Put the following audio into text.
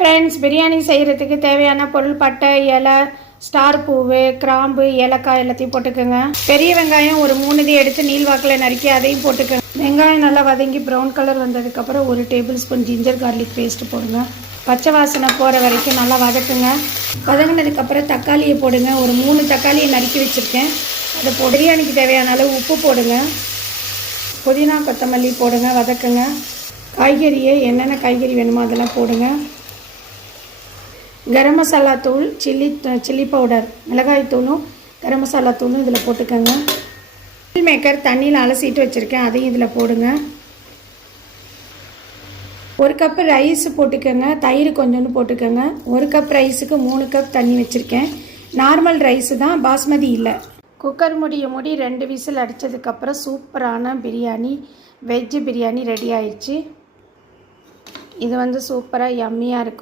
Friends, biryani செய்கிறதுக்கு தேவையான பொருள் பட்டை, இலை, ஸ்டார் பூவு, கிராம்பு, ஏலக்காய் எல்லாத்தையும் போட்டுக்கோங்க. பெரிய வெங்காயம் ஒரு 3 இது எடுத்து நீள்வாக்கில் நறுக்கி அதையும் போட்டுக்கோங்க. வெங்காயம் நல்லா வதங்கி ப்ரௌன் கலர் வந்ததுக்கப்புறம் 1 table spoon ginger garlic paste போடுங்க. பச்சை வாசனை போகிற வரைக்கும் நல்லா வதக்குங்க. வதங்கினதுக்கப்புறம் தக்காளியை போடுங்க. ஒரு 3 தக்காளியை நறுக்கி வச்சுருக்கேன். அதை பிரியாணிக்கு தேவையான அளவு உப்பு போடுங்க. புதினா கொத்தமல்லி போடுங்க, வதக்குங்க. காய்கறியை என்னென்ன காய்கறி வேணுமோ அதெல்லாம் போடுங்க. கரம் மசாலா தூள், சில்லி பவுடர், மிளகாய் தூளும் கரம் மசாலா தூளும் இதில் போட்டுக்கோங்க. மீல் மேக்கர் தண்ணியில் அலசிட்டு வச்சுருக்கேன், அதையும் இதில் போடுங்க. 1 கப்பு ரைஸ் போட்டுக்கோங்க. தயிர் கொஞ்சோண்டு போட்டுக்கோங்க. 1 கப் ரைஸுக்கு 3 கப் தண்ணி வச்சுருக்கேன். நார்மல் ரைஸு தான், பாஸ்மதி இல்லை. குக்கர் மூடி 2 விசில் அடித்ததுக்கப்புறம் சூப்பரான பிரியாணி, வெஜ்ஜு பிரியாணி ரெடி ஆயிடுச்சு. இது சூப்பராக யம்மியாக இருக்கும்.